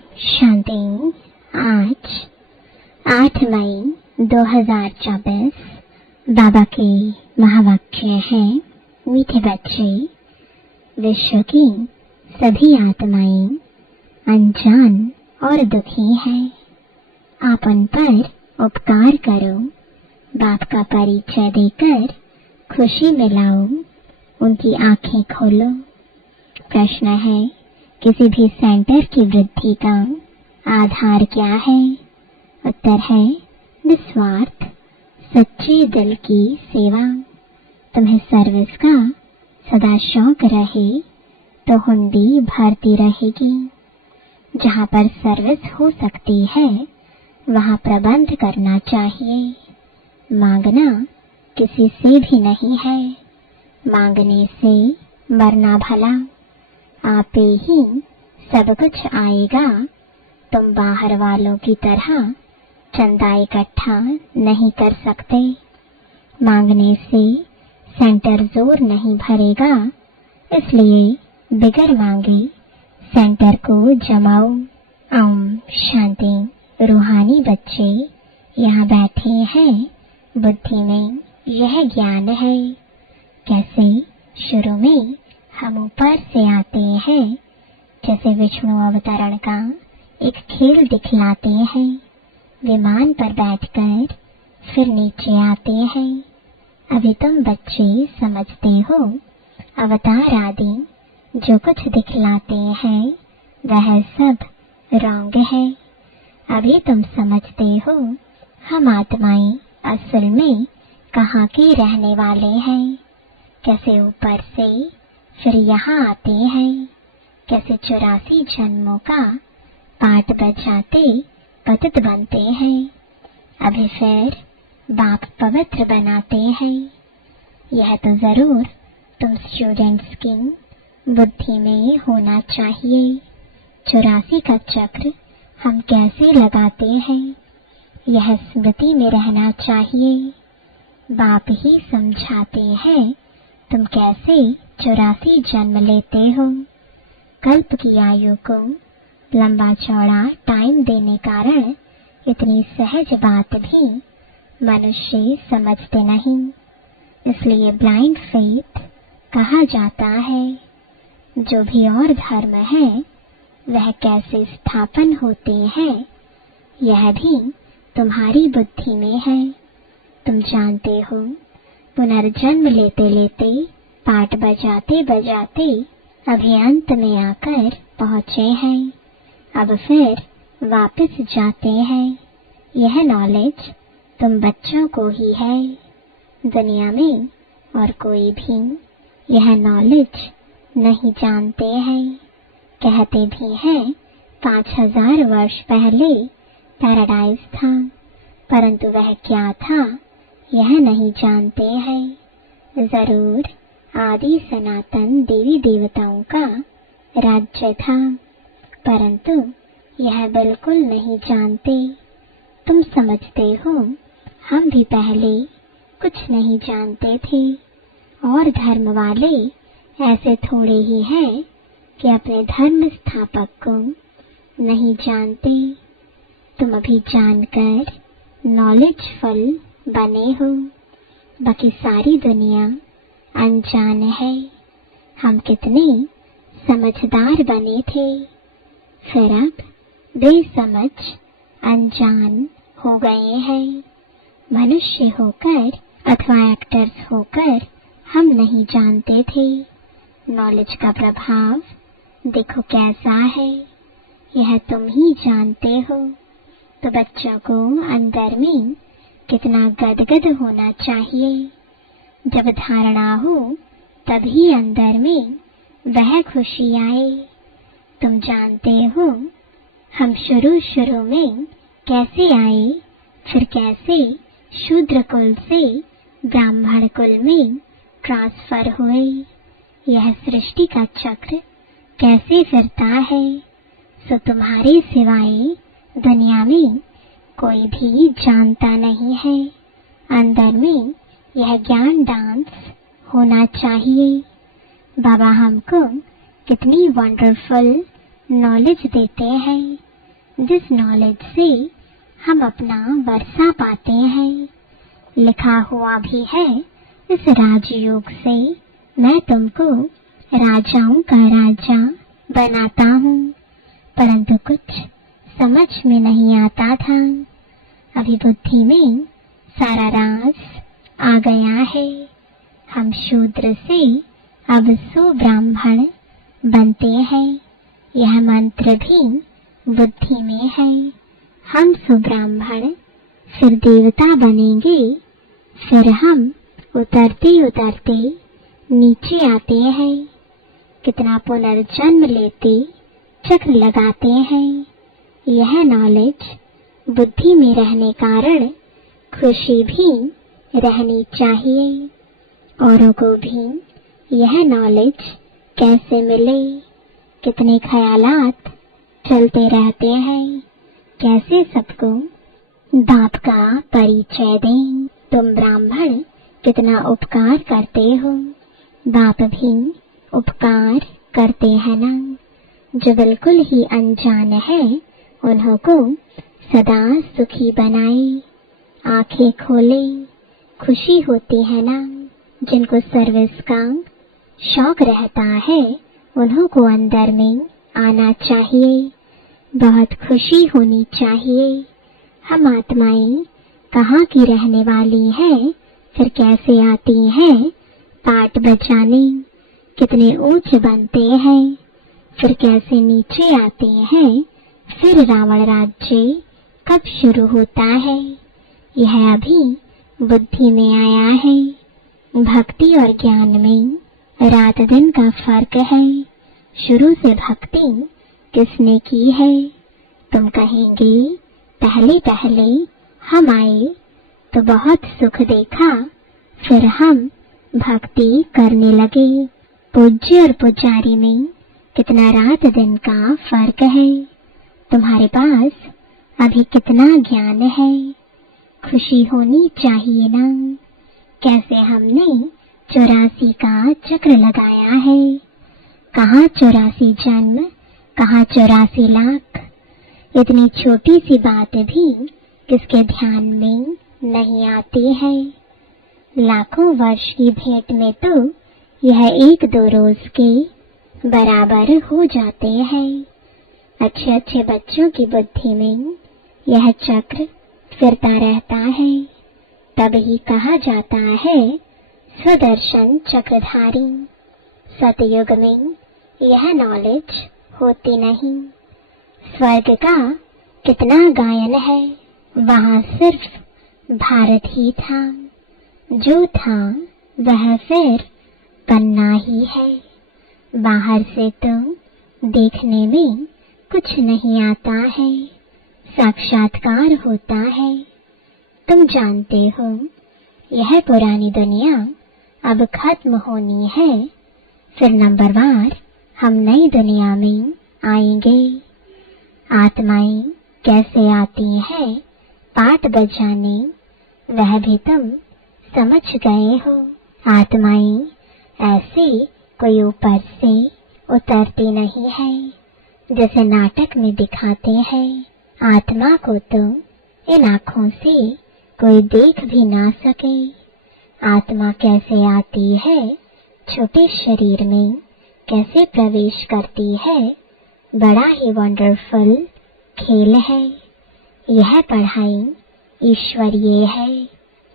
शांति। आज 8 मई 2024 बाबा के महावाक्य है। मीठे बच्चे, विश्व की सभी आत्माएं अनजान और दुखी हैं। आप उन पर उपकार करो, बाप का परिचय देकर खुशी मिलाओ, उनकी आंखें खोलो। प्रश्न है, किसी भी सेंटर की वृद्धि का आधार क्या है? उत्तर है निस्वार्थ सच्चे दिल की सेवा। तुम्हें सर्विस का सदा शौक रहे तो हुंडी भरती रहेगी। जहाँ पर सर्विस हो सकती है वहाँ प्रबंध करना चाहिए। मांगना किसी से भी नहीं है, मांगने से मरना भला। आप ही सब कुछ आएगा। तुम बाहर वालों की तरह चंदा इकट्ठा नहीं कर सकते। मांगने से सेंटर जोर नहीं भरेगा, इसलिए बिगर मांगे सेंटर को जमाओ। ओम शांति। रूहानी बच्चे यहाँ बैठे हैं। बुद्धि में यह ज्ञान है। कैसे शुरू में हम ऊपर से आते हैं, जैसे विष्णु अवतरण का एक खेल दिखलाते हैं। विमान पर बैठकर फिर नीचे आते हैं। अभी तुम बच्चे समझते हो, अवतार आदि जो कुछ दिखलाते हैं वह सब रॉन्ग है। अभी तुम समझते हो, हम आत्माएं असल में कहाँ के रहने वाले हैं। कैसे ऊपर से फिर यहाँ आते हैं। कैसे 84 जन्मों का पाठ बजाते पतित बनते हैं। अभी फिर बाप पवित्र बनाते हैं। यह तो जरूर तुम स्टूडेंट्स की बुद्धि में होना चाहिए। 84 का चक्र हम कैसे लगाते हैं, यह स्मृति में रहना चाहिए। बाप ही समझाते हैं तुम कैसे 84 जन्म लेते हो। कल्प की आयु को लंबा चौड़ा टाइम देने कारण इतनी सहज बात भी मनुष्य समझते नहीं, इसलिए ब्लाइंड फेथ कहा जाता है। जो भी और धर्म है वह कैसे स्थापन होते हैं, यह भी तुम्हारी बुद्धि में है। तुम जानते हो, पुनर्जन्म लेते लेते पाठ बजाते बजाते अभी अंत में आकर पहुँचे हैं। अब फिर वापस जाते हैं। यह नॉलेज तुम बच्चों को ही है। दुनिया में और कोई भी यह नॉलेज नहीं जानते हैं। कहते भी हैं 5000 वर्ष पहले पैराडाइज था, परंतु वह क्या था यह नहीं जानते हैं। जरूर आदि सनातन देवी देवताओं का राज्य था, परंतु यह बिल्कुल नहीं जानते। तुम समझते हो, हम भी पहले कुछ नहीं जानते थे। और धर्म वाले ऐसे थोड़े ही हैं कि अपने धर्म स्थापक को नहीं जानते। तुम अभी जानकर नॉलेजफुल बने हो, बाकी सारी दुनिया अनजान है। हम कितने समझदार बने थे, फिर अब बेसमझ अनजान हो गए हैं। मनुष्य होकर अथवा एक्टर्स होकर हम नहीं जानते थे। नॉलेज का प्रभाव देखो कैसा है, यह तुम ही जानते हो। तो बच्चों को अंदर में कितना गदगद होना चाहिए। जब धारणा हो तभी अंदर में वह खुशी आए। तुम जानते हो, हम शुरू में कैसे आए, फिर कैसे शूद्र कुल से ब्राह्मण कुल में ट्रांसफर हुए। यह सृष्टि का चक्र कैसे फिरता है, सो तुम्हारे सिवाय दुनिया में कोई भी जानता नहीं है। अंदर में यह ज्ञान डांस होना चाहिए। बाबा हमको कितनी वंडरफुल नॉलेज देते हैं। जिस नॉलेज से हम अपना वर्षा पाते हैं। लिखा हुआ भी है इस राजयोग से मैं तुमको राजाओं का राजा बनाता हूँ, परंतु कुछ समझ में नहीं आता था। अभी बुद्धि में सारा राज आ गया है। हम शूद्र से अब सुब्राह्मण बनते हैं। यह मंत्र भी बुद्धि में है। हम सुब्राह्मण फिर देवता बनेंगे, फिर हम उतरते उतरते नीचे आते हैं। कितना पुनर्जन्म लेते चक्र लगाते हैं। यह नॉलेज बुद्धि में रहने कारण खुशी भी रहनी चाहिए। औरों को भी यह नॉलेज कैसे मिले? कितने ख्यालात चलते रहते हैं। कैसे सबको बाप का परिचय दें? तुम ब्राह्मण कितना उपकार करते हो। बाप भी उपकार करते हैं ना। जो बिल्कुल ही अनजान है उन्हों को सदा सुखी बनाए, आंखें खोले। खुशी होती है ना। जिनको सर्विस का शौक रहता है उन्हों को अंदर में आना चाहिए। बहुत खुशी होनी चाहिए। हम आत्माएं कहाँ की रहने वाली हैं, फिर कैसे आती हैं पाठ बजाने? कितने ऊंच बनते हैं, फिर कैसे नीचे आते हैं? फिर रावण राज्य कब शुरू होता है? यह अभी बुद्धि में आया है। भक्ति और ज्ञान में रात दिन का फर्क है। शुरू से भक्ति किसने की है? तुम कहेंगे पहले पहले हम आए तो बहुत सुख देखा, फिर हम भक्ति करने लगे। पूज्य और पुजारी में कितना रात दिन का फर्क है। तुम्हारे पास अभी कितना ज्ञान है। खुशी होनी चाहिए ना। कैसे हमने 84 का चक्र लगाया है। कहाँ 84 जन्म, कहाँ 84 लाख। इतनी छोटी सी बात भी किसके ध्यान में नहीं आती है। लाखों वर्ष की भेंट में तो यह 1-2 रोज के बराबर हो जाते हैं। अच्छे अच्छे बच्चों की बुद्धि में यह चक्र फिरता रहता है। तभी कहा जाता है स्वदर्शन चक्रधारी। सतयुग में यह नॉलेज होती नहीं। स्वर्ग का कितना गायन है। वहाँ सिर्फ भारत ही था। जो था वह फिर बनना ही है। बाहर से तो देखने में कुछ नहीं आता है, साक्षात्कार होता है। तुम जानते हो यह पुरानी दुनिया अब खत्म होनी है, फिर नंबरवार हम नई दुनिया में आएंगे। आत्माएं कैसे आती हैं पाठ बजाने, वह भी तुम समझ गए हो। आत्माएं ऐसे कोई ऊपर से उतरती नहीं है जैसे नाटक में दिखाते हैं। आत्मा को तो इन आँखों से कोई देख भी ना सके। आत्मा कैसे आती है, छोटे शरीर में कैसे प्रवेश करती है, बड़ा ही वंडरफुल खेल है। यह पढ़ाई ईश्वरीय है।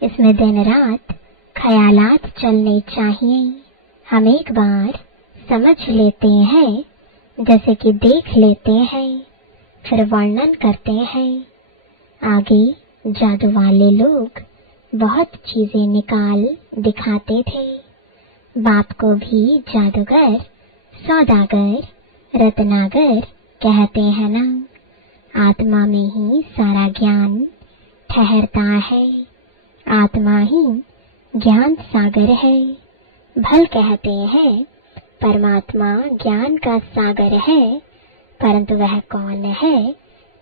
इसमें दिन रात ख्यालात चलने चाहिए। हम एक बार समझ लेते हैं, जैसे कि देख लेते हैं, फिर वर्णन करते हैं। आगे जादू वाले लोग बहुत चीजें निकाल दिखाते थे। बाप को भी जादूगर, सौदागर, रत्नागर कहते हैं ना। आत्मा में ही सारा ज्ञान ठहरता है। आत्मा ही ज्ञान सागर है। भल कहते हैं परमात्मा ज्ञान का सागर है, परंतु वह कौन है,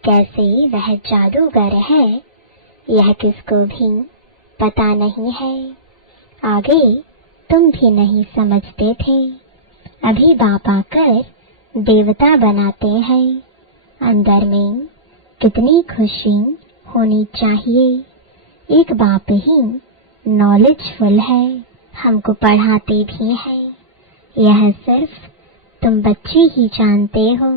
कैसे वह जादूगर है, यह किसको भी पता नहीं है। आगे तुम भी नहीं समझते थे। अभी बाप आकर देवता बनाते हैं। अंदर में कितनी खुशी होनी चाहिए। एक बाप ही नॉलेजफुल है, हमको पढ़ाते भी हैं। यह सिर्फ तुम बच्चे ही जानते हो।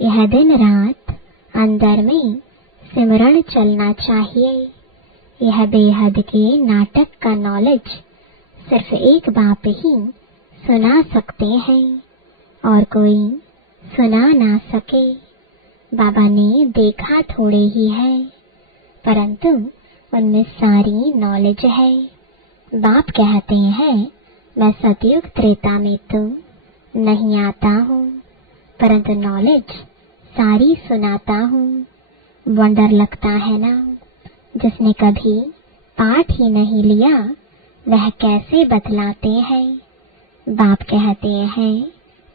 यह दिन रात अंदर में सिमरण चलना चाहिए। यह बेहद के नाटक का नॉलेज सिर्फ एक बाप ही सुना सकते हैं और कोई सुना ना सके। बाबा ने देखा थोड़े ही है, परंतु उनमें सारी नॉलेज है। बाप कहते हैं मैं सतयुग त्रेता में तो नहीं आता हूँ, परंतु नॉलेज सारी सुनाता हूँ। वंडर लगता है ना, जिसने कभी पाठ ही नहीं लिया वह कैसे बतलाते हैं। बाप कहते हैं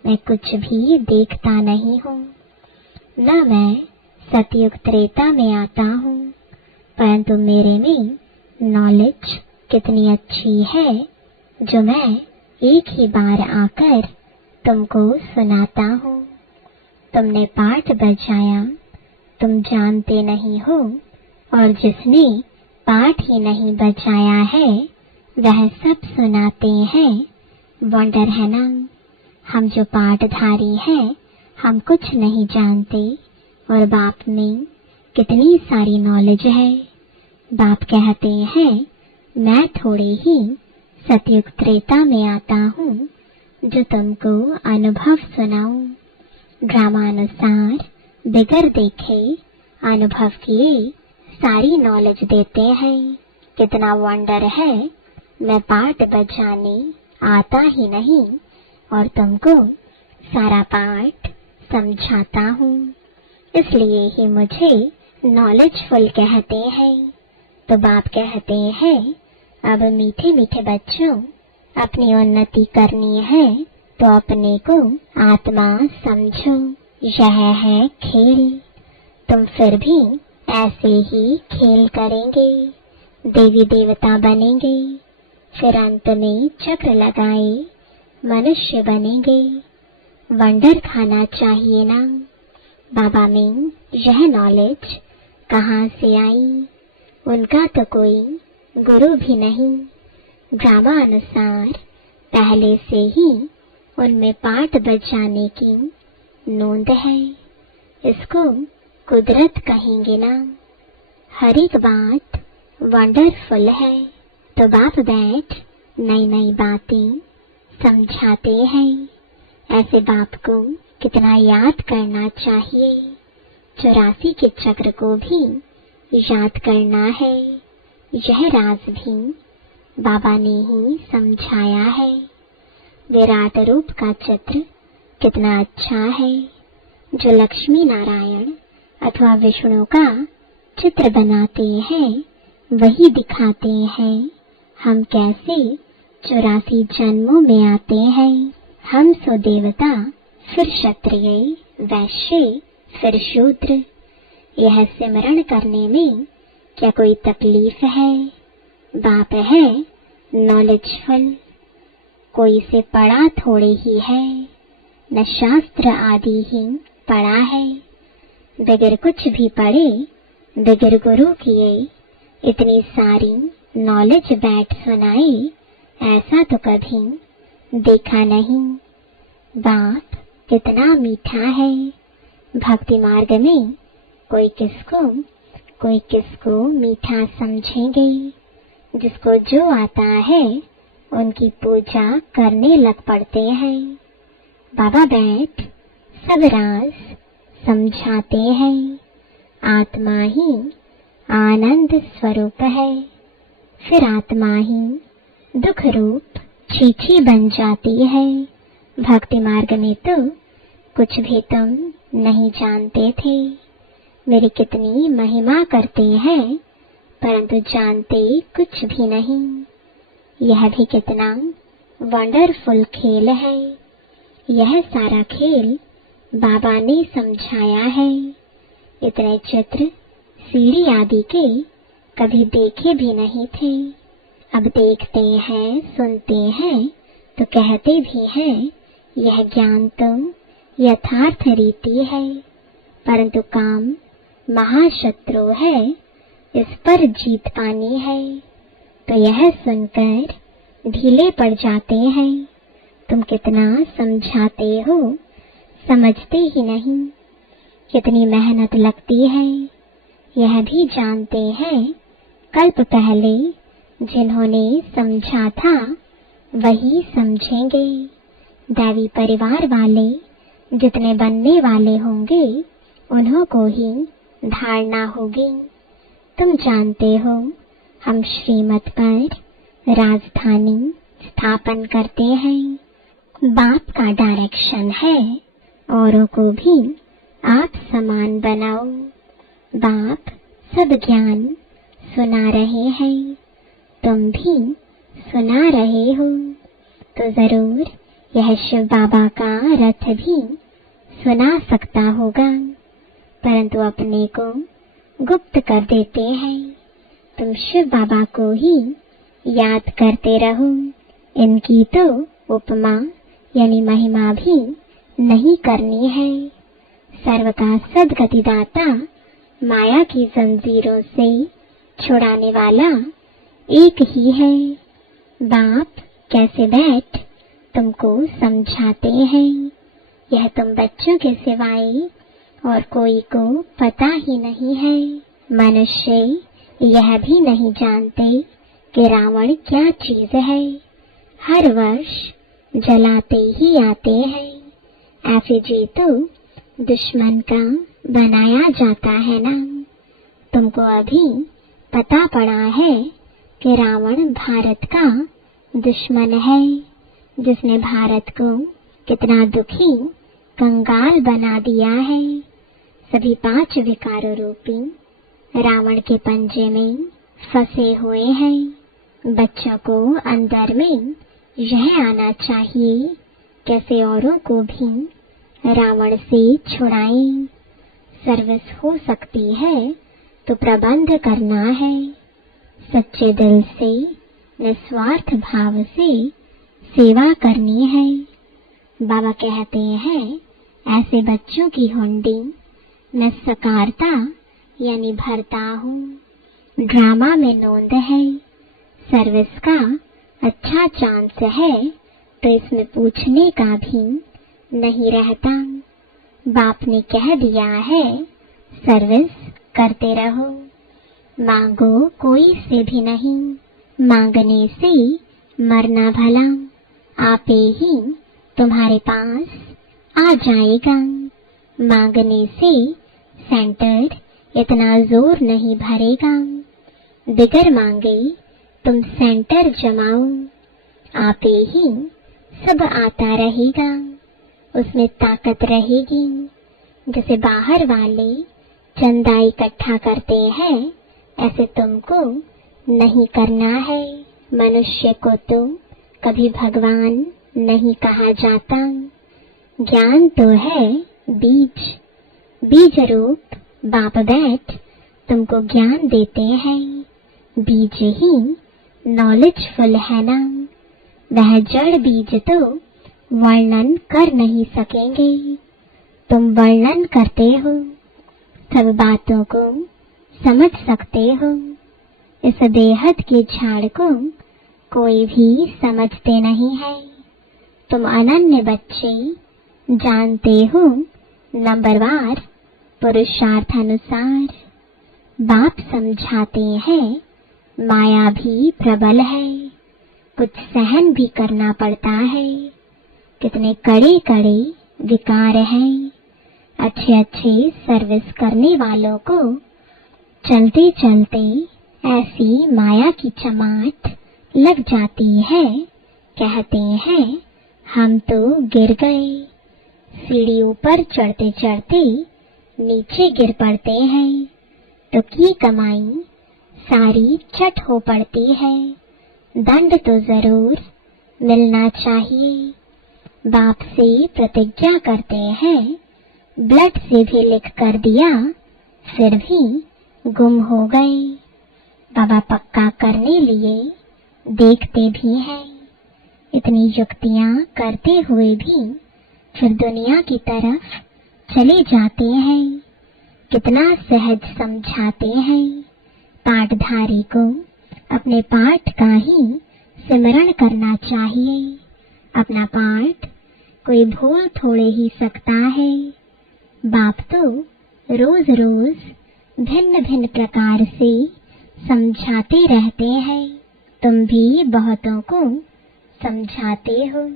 मैं कुछ भी देखता नहीं हूँ, न मैं सतयुग त्रेता में आता हूँ, परंतु मेरे में नॉलेज कितनी अच्छी है जो मैं एक ही बार आकर तुमको सुनाता हूँ। तुमने पाठ बजाया, तुम जानते नहीं हो, और जिसने पाठ ही नहीं बजाया है वह सब सुनाते हैं। वंडर है ना, हम जो पाठधारी हैं हम कुछ नहीं जानते और बाप में कितनी सारी नॉलेज है। बाप कहते हैं मैं थोड़े ही सतयुग त्रेता में आता हूँ जो तुमको अनुभव सुनाऊं। ड्रामानुसार बिगर देखे अनुभव किए सारी नॉलेज देते हैं। कितना वंडर है, मैं पाठ बजाने आता ही नहीं और तुमको सारा पाठ समझाता हूँ, इसलिए ही मुझे नॉलेजफुल कहते हैं। तो बाप कहते हैं अब मीठे मीठे बच्चों, अपनी उन्नति करनी है तो अपने को आत्मा समझो। यह है खेल, तुम फिर भी ऐसे ही खेल करेंगे, देवी देवता बनेंगे, फिर अंत में चक्र लगाए मनुष्य बनेंगे। वंडर खाना चाहिए ना। बाबा में यह नॉलेज कहाँ से आई? उनका तो कोई गुरु भी नहीं। ड्रामा अनुसार पहले से ही उनमें पाठ बजाने की नोंद है। इसको कुदरत कहेंगे ना। हर एक बात वंडरफुल है। तो बाप बैठ नई नई बातें समझाते हैं। ऐसे बाप को कितना याद करना चाहिए। 84 के चक्र को भी याद करना है। यह राज भी बाबा ने ही समझाया है। विराट रूप का चित्र कितना अच्छा है। जो लक्ष्मी नारायण अथवा विष्णु का चित्र बनाते हैं वही दिखाते हैं हम कैसे 84 जन्मों में आते हैं। हम सो देवता, फिर क्षत्रिय, वैश्य, फिर शूद्र। यह सिमरण करने में क्या कोई तकलीफ है? बाप है नॉलेजफुल, कोई से पढ़ा थोड़े ही है, न शास्त्र आदि ही पढ़ा है। बगैर कुछ भी पढ़े, बगैर गुरु किए इतनी सारी नॉलेज बैठ सुनाए, ऐसा तो कभी देखा नहीं। बाप कितना मीठा है। भक्ति मार्ग में कोई किसको मीठा समझेंगे। जिसको जो आता है उनकी पूजा करने लग पड़ते हैं। बाबा बैठ सब राज समझाते हैं। आत्मा ही आनंद स्वरूप है, फिर आत्मा ही दुख रूप चीची बन जाती है। भक्ति मार्ग में तो कुछ भी तुम नहीं जानते थे। मेरी कितनी महिमा करते हैं, परंतु जानते कुछ भी नहीं। यह भी कितना वंडरफुल खेल है। यह सारा खेल बाबा ने समझाया है। इतने चित्र सीढ़ी आदि के कभी देखे भी नहीं थे। अब देखते हैं, सुनते हैं तो कहते भी हैं यह ज्ञान तो यथार्थ रीति है, परंतु काम महाशत्रु है, इस पर जीत पानी है। तो यह सुनकर ढीले पड़ जाते हैं। तुम कितना समझाते हो, समझते ही नहीं। कितनी मेहनत लगती है, यह भी जानते हैं। कल्प पहले जिन्होंने समझा था, वही समझेंगे। दैवी परिवार वाले जितने बनने वाले होंगे, उन्हों को ही धारणा होगी। तुम जानते हो, हम श्रीमत पर राजधानी स्थापन करते हैं। बाप का डायरेक्शन है, औरों को भी आप समान बनाओ। बाप सब ज्ञान सुना रहे हैं, तुम भी सुना रहे हो। तो जरूर यह शिव बाबा का रथ भी सुना सकता होगा, परंतु अपने को गुप्त कर देते हैं। तुम शिव बाबा को ही याद करते रहो। इनकी तो उपमा यानी महिमा भी नहीं करनी है। सर्व का सद्गतिदाता, माया की जंजीरों से छुड़ाने वाला एक ही है। बाप कैसे बैठ तुमको समझाते हैं, यह तुम बच्चों के सिवाय और कोई को पता ही नहीं है। मनुष्य यह भी नहीं जानते कि रावण क्या चीज है। हर वर्ष जलाते ही आते हैं। एफिजी तो दुश्मन का बनाया जाता है ना। तुमको अभी पता पड़ा है कि रावण भारत का दुश्मन है, जिसने भारत को कितना दुखी कंगाल बना दिया है। सभी 5 विकारों रूपी रावण के पंजे में फंसे हुए हैं। बच्चों को अंदर में यह आना चाहिए, कैसे औरों को भी रावण से छुड़ाएं। सर्विस हो सकती है तो प्रबंध करना है। सच्चे दिल से, निस्वार्थ भाव से सेवा करनी है। बाबा कहते हैं, ऐसे बच्चों की हुंडी मैं सकारता यानी भरता हूँ। ड्रामा में नोंद है, सर्विस का अच्छा चांस है, तो इसमें पूछने का भी नहीं रहता। बाप ने कह दिया है, सर्विस करते रहो। मांगो कोई से भी नहीं, मांगने से मरना भला आपे ही तुम्हारे पास आ जाएगा। मांगने से सेंटर इतना जोर नहीं भरेगा। बिगर मांगे तुम सेंटर जमाओ, आपे ही सब आता रहेगा। उसमें ताकत रहेगी। जैसे बाहर वाले चंदा इकट्ठा करते हैं, ऐसे तुमको नहीं करना है। मनुष्य को तो कभी भगवान नहीं कहा जाता। ज्ञान तो है बीज, बीज रूप बाप बैठ तुमको ज्ञान देते हैं। बीज ही नॉलेजफुल है ना। वह जड़ बीज तो वर्णन कर नहीं सकेंगे, तुम वर्णन करते हो। सब बातों को समझ सकते हो। इस बेहद के झाड़ को कोई भी समझते नहीं है। तुम अनन्य बच्चे जानते हो, नंबरवार पुरुषार्थ अनुसार। बाप समझाते हैं, माया भी प्रबल है, कुछ सहन भी करना पड़ता है। कितने कड़े कड़े विकार हैं। अच्छे अच्छे सर्विस करने वालों को चलते चलते ऐसी माया की चमाट लग जाती है। कहते हैं, हम तो गिर गए। सीढ़ी ऊपर चढ़ते चढ़ते नीचे गिर पड़ते हैं, तो की कमाई सारी चट हो पड़ती है। दंड तो जरूर मिलना चाहिए। बाप से प्रतिज्ञा करते हैं, ब्लड से भी लिख कर दिया, फिर भी गुम हो गए। बाबा पक्का करने लिए देखते भी हैं। इतनी युक्तियां करते हुए भी फिर दुनिया की तरफ चले जाते हैं। कितना सहज समझाते हैं। पाठधारी को अपने पाठ का ही सिमरण करना चाहिए। अपना पाठ कोई भूल थोड़े ही सकता है। बाप तो रोज रोज भिन्न भिन्न प्रकार से समझाते रहते हैं। तुम भी बहुतों को समझाते हो,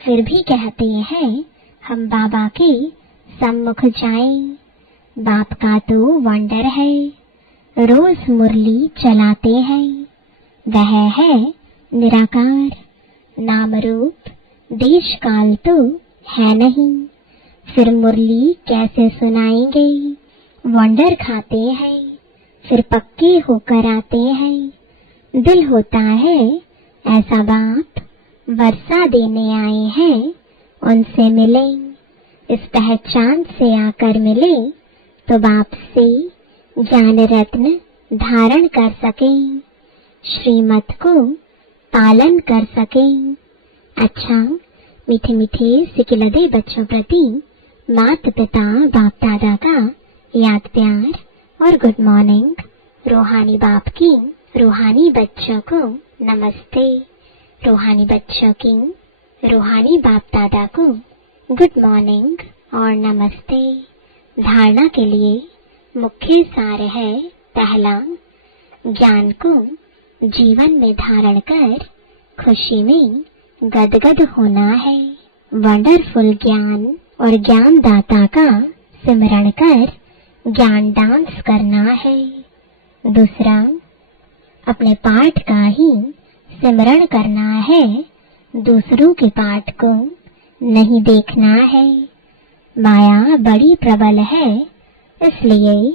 फिर भी कहते हैं हम बाबा के सम्मुख जाएं। बाप का तो वंडर है, रोज मुरली चलाते हैं। वह है निराकार, नाम रूप देश काल तो है नहीं, फिर मुरली कैसे सुनाएंगे। वंडर खाते हैं, फिर पक्के होकर आते हैं। दिल होता है ऐसा बाप वर्षा देने आए हैं, उनसे मिले। इस पहचान से आकर मिले तो बाप से ज्ञान रत्न धारण कर सकें, श्रीमत को पालन कर सकें। अच्छा, मीठे मीठे सिकिलदे बच्चों प्रति माता पिता बाप दादा का याद प्यार और गुड मॉर्निंग। रूहानी बाप की रूहानी बच्चों को नमस्ते। रूहानी बच्चों की रूहानी बाप दादा को गुड मॉर्निंग और नमस्ते। धारणा के लिए मुख्य सार है, पहला, ज्ञान को जीवन में धारण कर खुशी में गदगद होना है। वंडरफुल ज्ञान और ज्ञानदाता का सिमरण कर ज्ञान डांस करना है। दूसरा, अपने पाठ का ही सिमरण करना है, दूसरों के पाठ को नहीं देखना है। माया बड़ी प्रबल है, इसलिए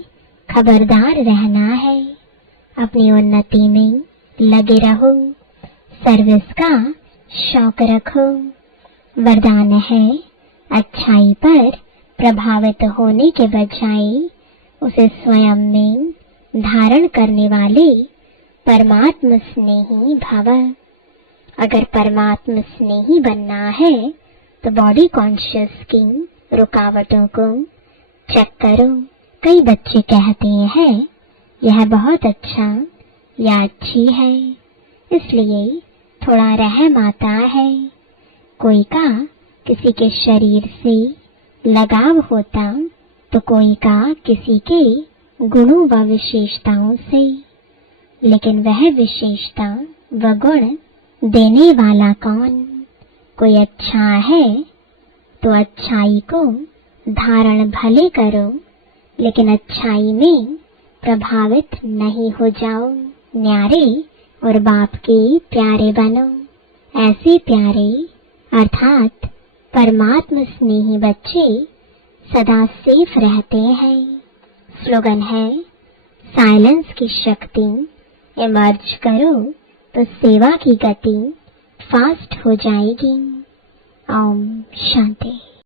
खबरदार रहना है। अपनी उन्नति में लगे रहो, सर्विस का शौक रखो। वरदान है, अच्छाई पर प्रभावित होने के बजाय उसे स्वयं में धारण करने वाले परमात्म स्नेही भव। अगर परमात्म स्नेही बनना है तो बॉडी कॉन्शियस की रुकावटों को चेक करो। कई बच्चे कहते हैं यह बहुत अच्छा या अच्छी है, इसलिए थोड़ा रहम आता है। कोई का किसी के शरीर से लगाव होता तो कोई का किसी के गुणों व विशेषताओं से, लेकिन वह विशेषता व गुण देने वाला कौन? कोई अच्छा है तो अच्छाई को धारण भले करो, लेकिन अच्छाई में प्रभावित नहीं हो जाओ। न्यारे और बाप के प्यारे बनो। ऐसे प्यारे अर्थात परमात्म स्नेही बच्चे सदा सेफ रहते हैं। स्लोगन है, साइलेंस की शक्ति इमर्ज करो तो सेवा की गति फास्ट हो जाएगी। ओम शांति।